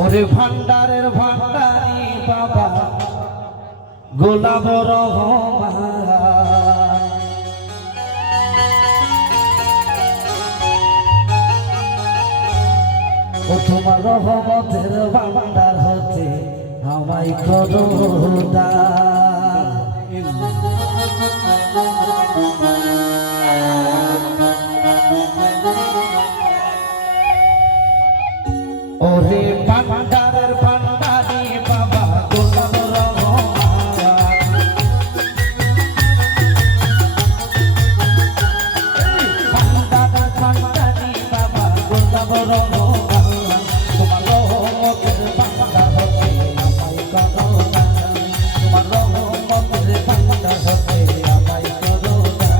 ওরে ভান্ডারের ভান্ডারি বাবা গোলাপ রহমান ও তোমার রহমতের ভান্ডার হতে আমায় করো দান ওরে ভান্ডারের ভান্ডারি বাবা গোলাপ রহমান ভান্ডারের ভান্ডারি বাবা গোলাপ রহমান তোমার রহমতের ভান্ডার হতে আমায় করো দান তোমার রহমতের ভান্ডার হতে আমায় করো দান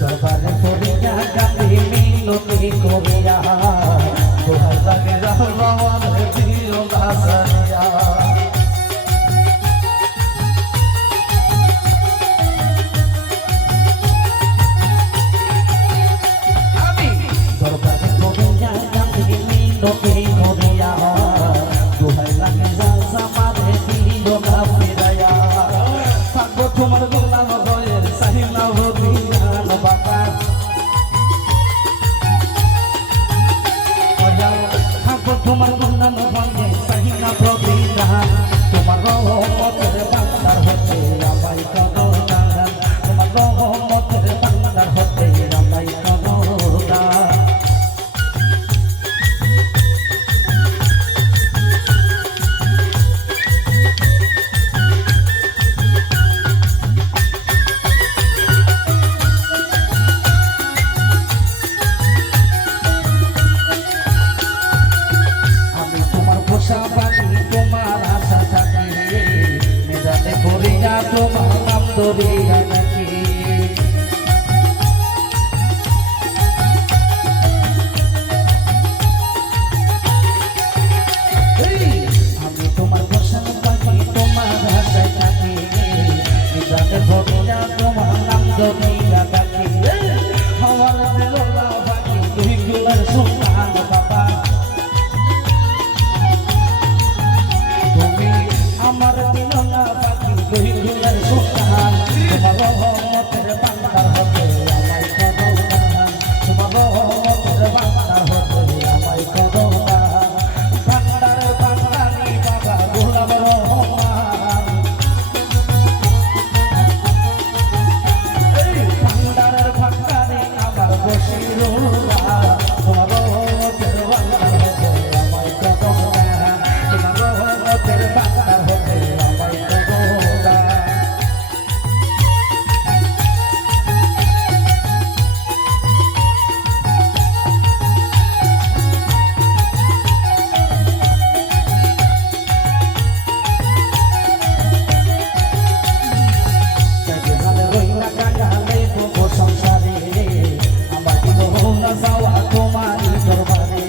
সবার করিয়া গালি মিনতি করিয়া তোমার লাগে রহমান দিও বাসারিয়া আমি দরবারে করিয়া গালি মিনতি করিয়া তোমার লাগে জামারে দিও না ফিরায়া থাকবো তোমার গোলাম হয়ে সাহিনা হদিয়ান বাবা থাকবো তোমার গোলাম হয়ে সাহিনা প্রতিদান তোমার রহমতের ভান্ডার হতে আমায় করো দান তোমার রহমতের ভান্ডার হতে আমায় করো দান তোমার আশা থাকি মেজাতে করিয়া তোমার নাম ধরিয়া নাকি আমি তোমার পোশাক পাখি তোমার আশায় থাকি মেজাতে করিয়া তোমার নাম ধরিয়া নাকি আমার দিলা পাখি তুই গুলার সুলতান বাবা আমার দিল না বাকি দুই দুলার সুলতান তোমার রহমতের ভান্ডার হতে আমায় করো দান তোমার রহমতের ভান্ডার হতে আমায় করো দান ভান্ডারের ভান্ডারি বাবা গোলাপ রহমান ভান্ডারের ভান্ডারি আমার বসিরুল্লাহ তোমার রহমতের ভান্ডার হতে আমায় করো দান তোমার রহমতের ভান্ডার হতে আমায় করো দান যেখানে রইলা কাঙালে তবু সংসারে আমার কি না যাওয়া তোমারই দরবারে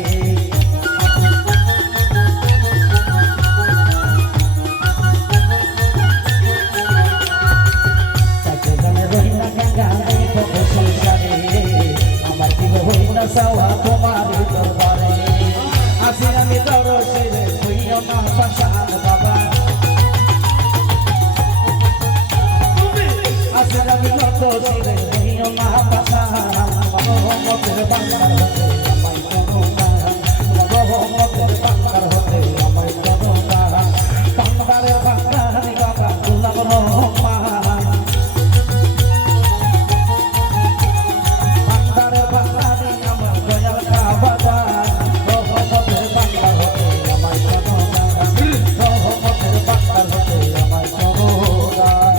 যেখানে রইলা কাঙালে তবু সংসারে আমার কি না যাওয়া তোমারই দরবারে আসি আমি দরসে হইও না পাশান বাবা আসলে আমি যত ছিলে হইও না পাশান রহমতের ভান্ডার হতে আমায় করো দান রহমতের ভান্ডার হতে আমায় করো দান ভান্ডারের ভান্ডারি বাবা গোলাপ রহমান ভান্ডারের ভান্ডারি আমার দয়াল খাওয়া রহমতের ভান্ডার হতে আমায় করো দান রহমতের ভান্ডার হতে আমায় করো দান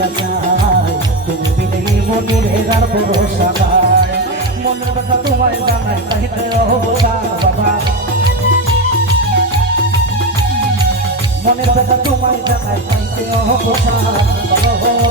দিয়া যায় তুমি বিনে মনের হেজার ভরসা নাই মনের কথা তোমায় জানাই তাইতে অবসান বাবা মনের কথা তোমায় জানাই তাইতে অবসান বাবা